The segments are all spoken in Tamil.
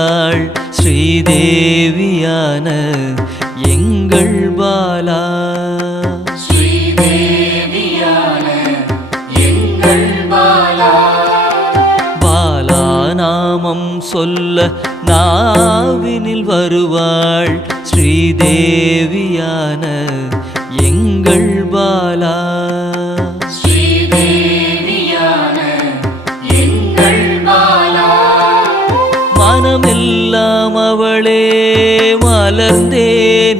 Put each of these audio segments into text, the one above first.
வந்தாள் ஸ்ரீதேவியான எங்கள் பாலா. ஸ்ரீதேவியான எங்கள் பாலா. பாலா நாமம் சொல்ல நாவினில் வருவாள் ஸ்ரீதேவியான எங்கள் பாலா. ஸ்ரீதேவியான எங்கள் பாலா. மனமெல்லாம் அவளே மலர்ந்தே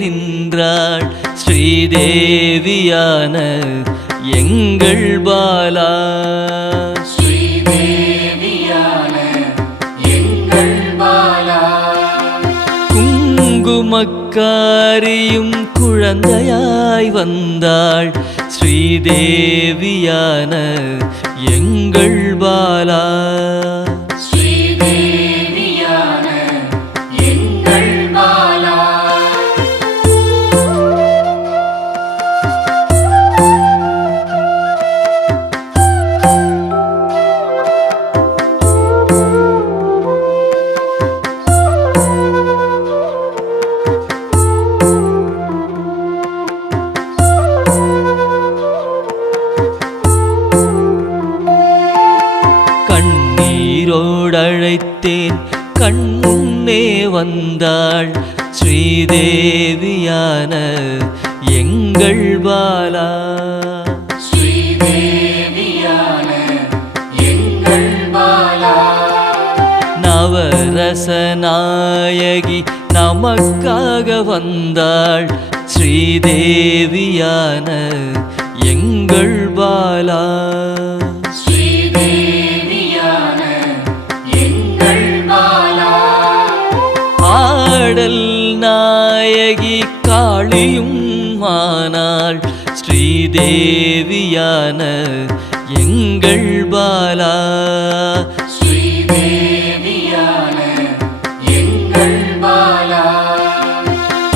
நின்றாள் ஸ்ரீதேவியான எங்கள் பாலா. ஸ்ரீதேவியான எங்கள் பாலா. குங்குமக்காரியும் குழந்தையாய் வந்தாள் ஸ்ரீதேவியான எங்கள் பாலா. ஸ்ரீதேவியான எங்கள் பாலா. கண்ணீரோடழைத்தேன் கண்முன்னே வந்தாள் ஸ்ரீதேவியான எங்கள் பாலா. ஸ்ரீதேவியான எங்கள் பாலா. நவரச நாயகி நமக்காக வந்தாள் ஸ்ரீதேவியான எங்கள் பாலா. ஸ்ரீதேவியான எங்கள் பாலா. ஆடல் நாயகி காளியும் ஆனாள் ஸ்ரீதேவியான எங்கள் பாலா. ஸ்ரீதேவியான எங்கள் பாலா.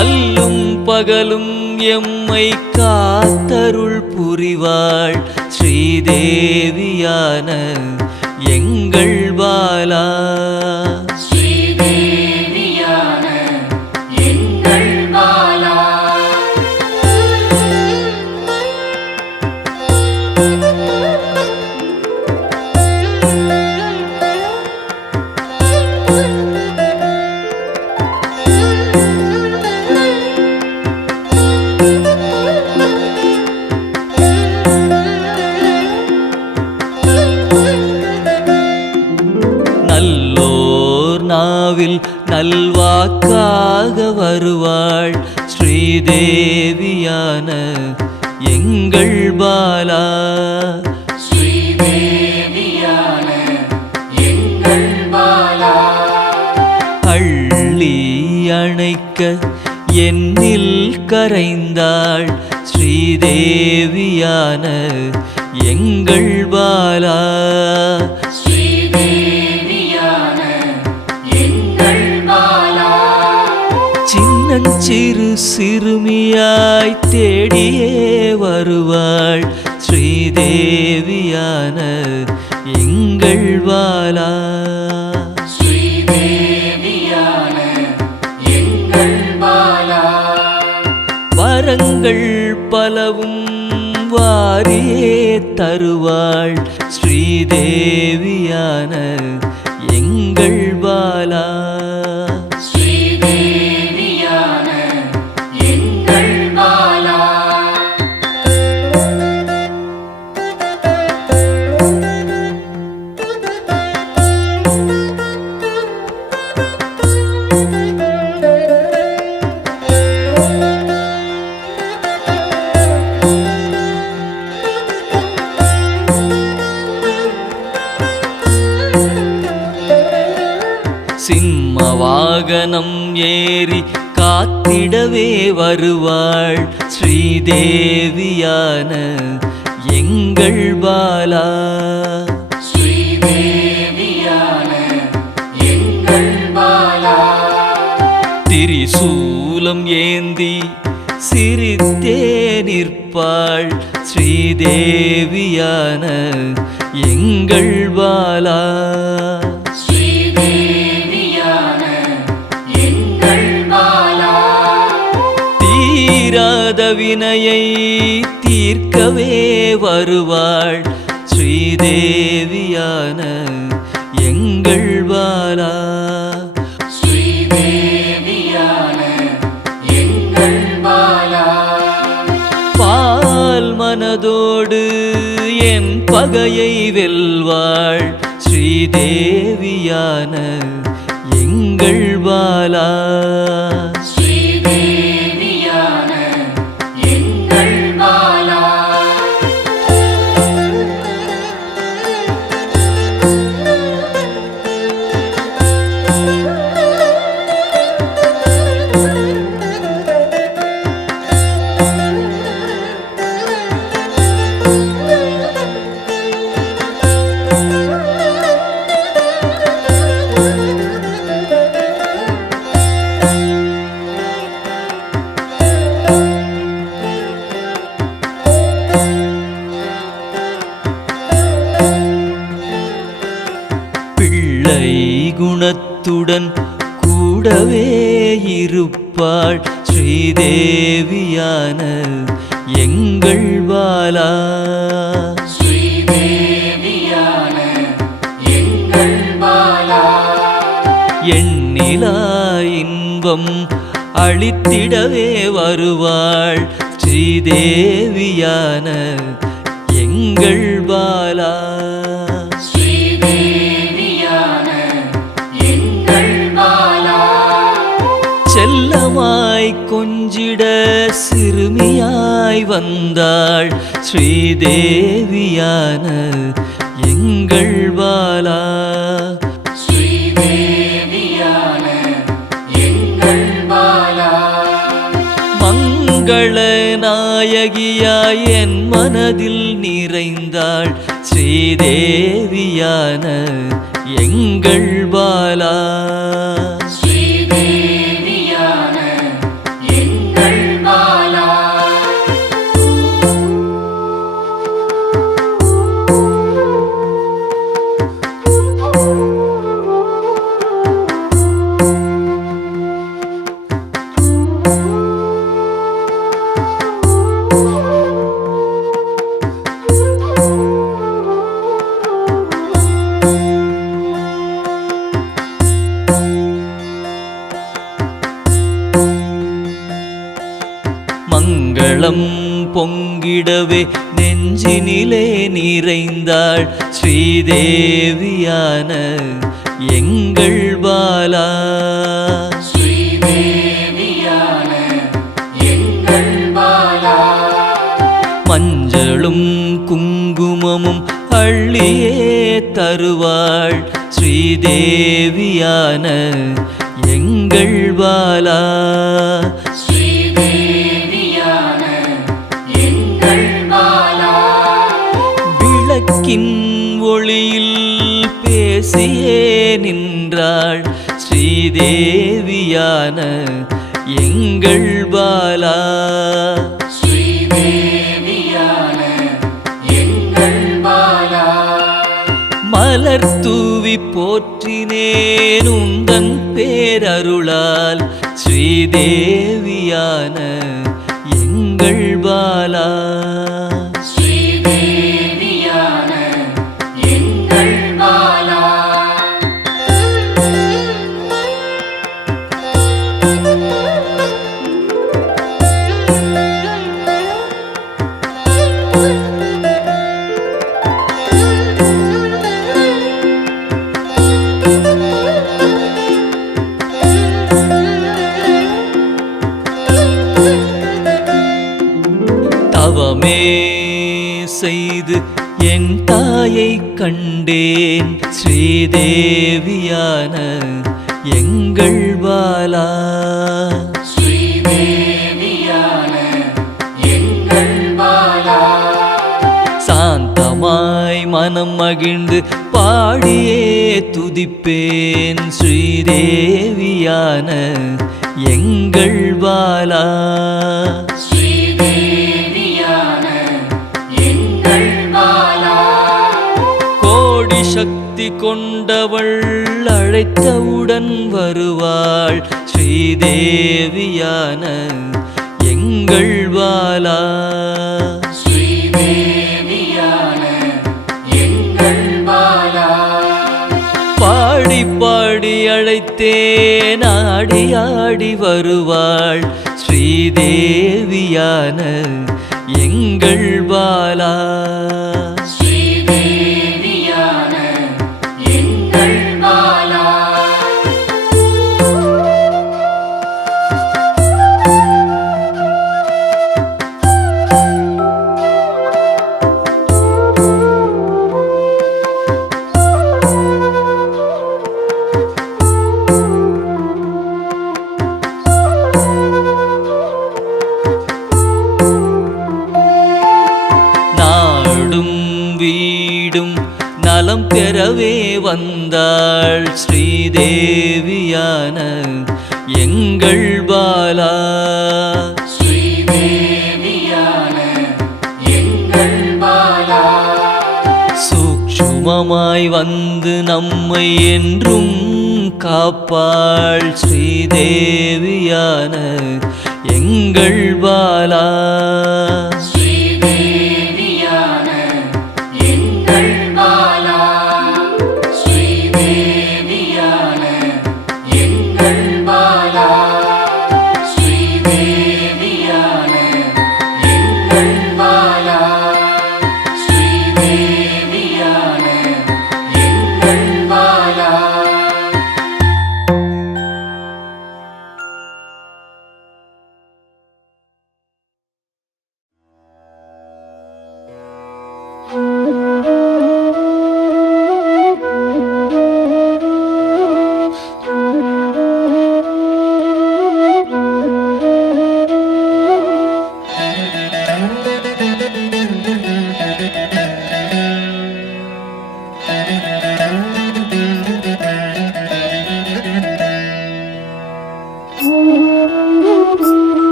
அல்லும் பகலும் எம்மை காத்தருள் புரிவாள் ஸ்ரீதேவியான எங்கள் பாலா. ஸ்ரீதேவியான எங்கள் பாலா. நல்லோர் நாவில் நல்வாக்காக வருவாள் ஸ்ரீதேவியான எங்கள் பாலா. ஸ்ரீதேவியான எங்கள் பாலா. அள்ளி அணைக்க என்னில் கரைந்தாள் ஸ்ரீதேவியான எங்கள் பாலா. ஸ்ரீதேவியான எங்கள் பாலா. சின்னஞ்சிறு சிறுமியாய் தேடியே வருவாள் ஸ்ரீதேவியான எங்கள் பாலா. ஸ்ரீதேவியான எங்கள் பாலா. வரங்கள் பலவும் வாரியே தருவாள் ஸ்ரீதேவியான எங்கள் பாலா. ஸ்ரீதேவியான எங்கள் பாலா. சிம்ம வாகனம் ஏறி காத்திடவே வருவாள் ஸ்ரீதேவியான எங்கள் பாலா. ஸ்ரீதேவியான எங்கள் பாலா. திரிசூலம் ஏந்தி சிரித்தே நிற்பாள் ஸ்ரீதேவியான எங்கள் பாலா. ஸ்ரீதேவியான வினையை தீர்க்கவே வருவாள் ஸ்ரீதேவியான எங்கள் பாலா. ஸ்ரீதேவியான எங்கள் பாலா. பால் மனதோடு என் பகையை வெல்வாள் ஸ்ரீதேவியான எங்கள் பாலா. ஸ்ரீதேவியான எங்கள் பாலா. பிள்ளை குணத்துடன் கூடவே இருப்பாள் ஸ்ரீதேவியான எங்கள் பாலா. ஸ்ரீதேவியான எங்கள் பாலா. எண்ணிலா இன்பம் அளித்திடவே வருவாள் ஸ்ரீதேவியான எங்கள் பாலா. ஸ்ரீதேவியான எங்கள் பாலா. செல்லமாய் கொஞ்சிட சிறுமியாய் வந்தாள் ஸ்ரீதேவியான எங்கள் பாலா. ஸ்ரீதேவியான எங்கள் பாலா. மங்கள நாயகியாய் என் மனதில் நிறைந்தாள் ஸ்ரீதேவியான எங்கள் பாலா. ஸ்ரீதேவியான எங்கள் பாலா. மங்களம் பொங்கிடவே நெஞ்சினிலே நிறைந்தாள் ஸ்ரீதேவியான எங்கள் பாலா. ஸ்ரீதேவியான எங்கள் பாலா. மஞ்சளும் குங்குமமும் அள்ளியே தருவாள் ஸ்ரீதேவியான எங்கள் பாலா. ஸ்ரீதேவியான எங்கள் பாலா. விளக்கின் ஒளியில் பேசியே நின்றாள் ஸ்ரீதேவியான எங்கள் பாலா. ஸ்ரீதேவியான எங்கள் பாலா. மலர் தூவி போற்றினேன் உந்தன் பேரருளால் ஸ்ரீதேவியான எங்கள் பாலா. ஸ்ரீதேவியான எங்கள் பாலா. தவமே செய்து என் தாயை கண்டேன் ஸ்ரீதேவியான எங்கள் பாலா. ஸ்ரீதேவியான எங்கள் பாலா. சாந்தமாய் மனம் மகிழ்ந்து பாடியே துதிப்பேன் ஸ்ரீதேவியான எங்கள் பாலா. ஸ்ரீதேவியான எங்கள் பாலா. கோடி சக்தி கொண்டவள் அழைத்தவுடன் வருவாள் ஸ்ரீதேவியான எங்கள் எங்கள் பாலா. ஸ்ரீதேவியான எங்கள் பாலா. பாடி பாடி அழைத்தேன் ஆடி ஆடி வருவாள் ஸ்ரீதேவியான எங்கள் பாலா. ஸ்ரீதேவியான எங்கள் பாலா. வீடும் நலம் பெறவே வந்தாள் ஸ்ரீதேவியான எங்கள் பாலா. ஸ்ரீதேவியான எங்கள் பாலா. சூக்ஷ்மமாய் வந்து நம்மை என்றும் காப்பாள் ஸ்ரீதேவியான எங்கள் பாலா.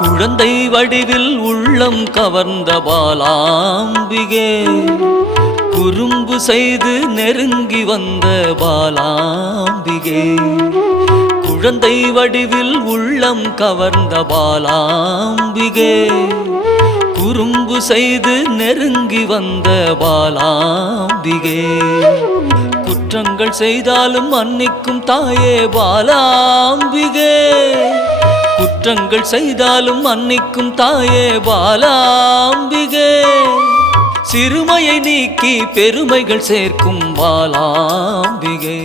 குழந்தை வடிவில் உள்ளம் கவர்ந்த பாலாம்பிகே, குறும்பு செய்து நெருங்கி வந்த பாலாம்பிகே. குழந்தை வடிவில் உள்ளம் கவர்ந்த பாலாம்பிகே, குறும்பு செய்து நெருங்கி வந்த பாலாம்பிகே. குற்றங்கள் செய்தாலும் மன்னிக்கும் தாயே பாலாம்பிகே, குற்றங்கள் செய்தாலும் மன்னிக்கும் தாயே பாலாம்பிகே. சிறுமையை நீக்கி பெருமைகள் சேர்க்கும் பாலாம்பிகே,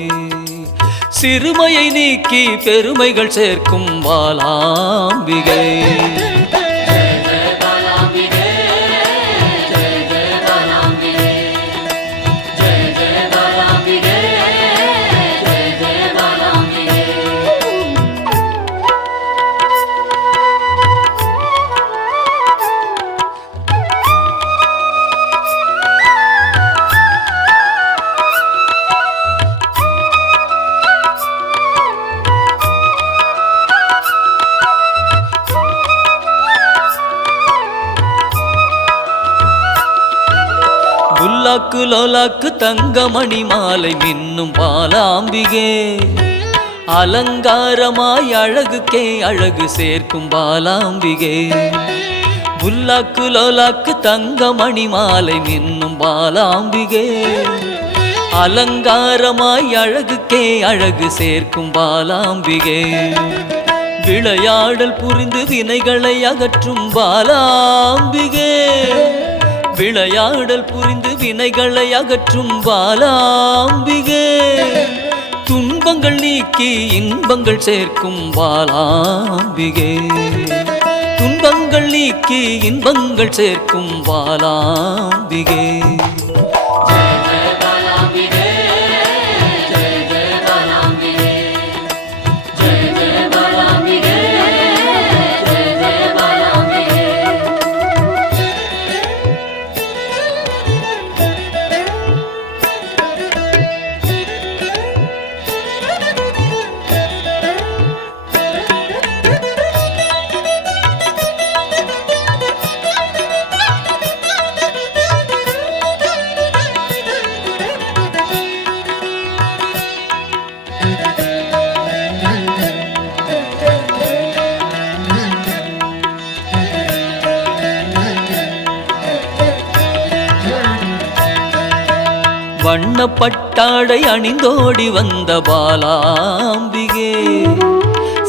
சிறுமையை நீக்கி பெருமைகள் சேர்க்கும் பாலாம்பிகே. லோலாக்கு லோலாக்கு தங்கமணி மாலை மின்னும் பாலாம்பிகே, அலங்காரமாய் அழகுக்கே அழகு சேர்க்கும் பாலாம்பிகே. புல்லாக்கு லோலாக்கு தங்கமணி மாலை மின்னும் பாலாம்பிகே, அலங்காரமாய் அழகுக்கே அழகு சேர்க்கும் பாலாம்பிகே. விளையாடல் புரிந்து வினைகளை அகற்றும் பாலாம்பிகே, விளையாடல் புரிந்து வினைகளை அகற்றும் பாலாம்பிகே. துன்பங்கள் நீக்கி இன்பங்கள் சேர்க்கும் பாலாம்பிகே, துன்பங்கள் நீக்கி இன்பங்கள் சேர்க்கும் பாலாம்பிகே. வண்ணப்பட்டாடை அணிந்தோடி வந்த பாலாம்பிகே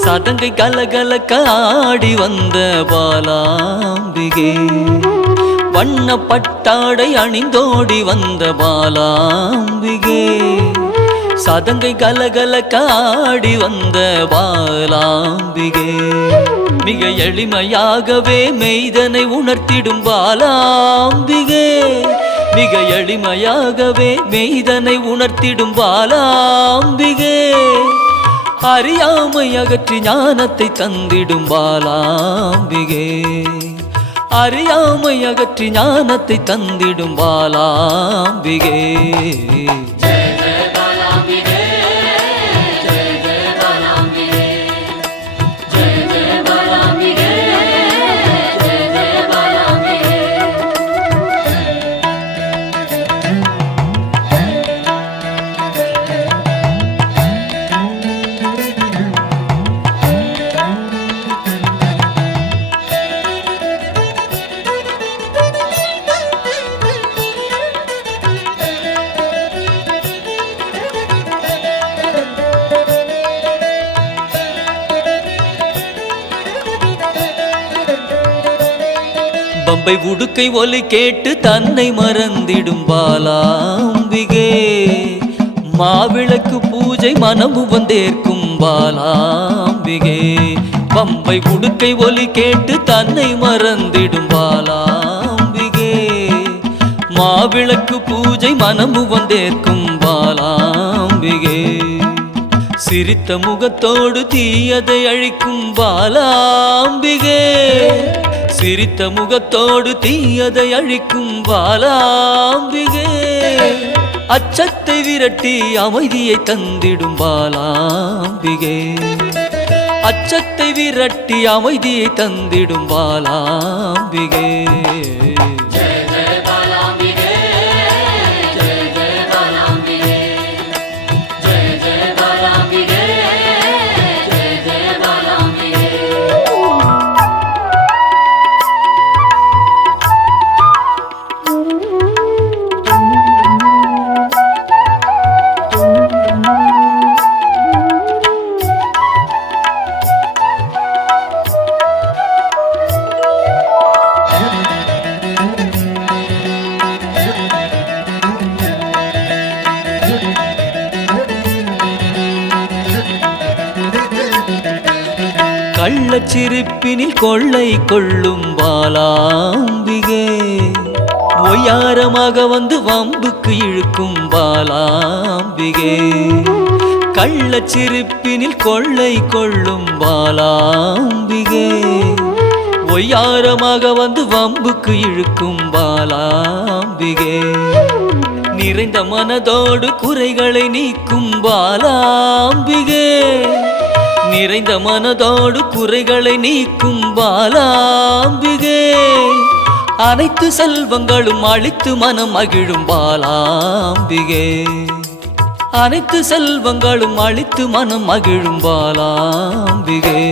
சதங்கை கலகலக்க ஆடி வந்த பாலாம்பிகே வண்ணப்பட்டாடை அணிந்தோடி வந்த பாலாம்பிகே சதங்கை கலகலக்க ஆடி வந்த பாலாம்பிகே மிக எளிமையாகவே மெய்தனை உணர்த்திடும் பாலாம்பிகே மிக எளிமையாகவே மெய்தனை உணர்த்திடும் பாலாம்பிகே அறியாமை அகற்றி ஞானத்தை தந்திடும் பாலாம்பிகே அறியாமை அகற்றி ஞானத்தை தந்திடும் பாலாம்பிகே பம்பை உடுக்கை ஒலி கேட்டு தன்னை மறந்திடும் பாலாம்பிகே மாவிளக்கு பூஜை மனமு வந்தேற்கும் பாலாம்பிகே பம்பை உடுக்கை ஒலி கேட்டு தன்னை மறந்திடும் பாலாம்பிகே மாவிளக்கு பூஜை மனமு வந்தேற்கும் பாலாம்பிகே சிரித்த முகத்தோடு தீயதை அழிக்கும் பாலாம்பிகே சிரித்த முகத்தோடு தீயதை அழிக்கும் பாலாம்பிகே அச்சத்தை விரட்டி அமைதியை தந்திடும் பாலாம்பிகே அச்சத்தை விரட்டி அமைதியை தந்திடும் பாலாம்பிகே கள்ளச்சிரிப்பினில் கொள்ளை கொள்ளும் பாலாம்பிகே ஒய்யாரமாக வந்து வம்புக்கு இழுக்கும் பாலாம்பிகே கள்ளச்சிரிப்பினில் கொள்ளை கொள்ளும் பாலாம்பிகே ஒய்யாரமாக வந்து வம்புக்கு இழுக்கும் பாலாம்பிகே நிறைந்த மனதோடு குறைகளை நீக்கும் பாலாம்பிகே நிறைந்த மனதோடு குறைகளை நீக்கும் பாலாம்பிகே அனைத்து செல்வங்களும் அழித்து மனம் மகிழும் பாலாம்பிகே அனைத்து செல்வங்களும் அழித்து மனம் மகிழும் பாலாம்பிகே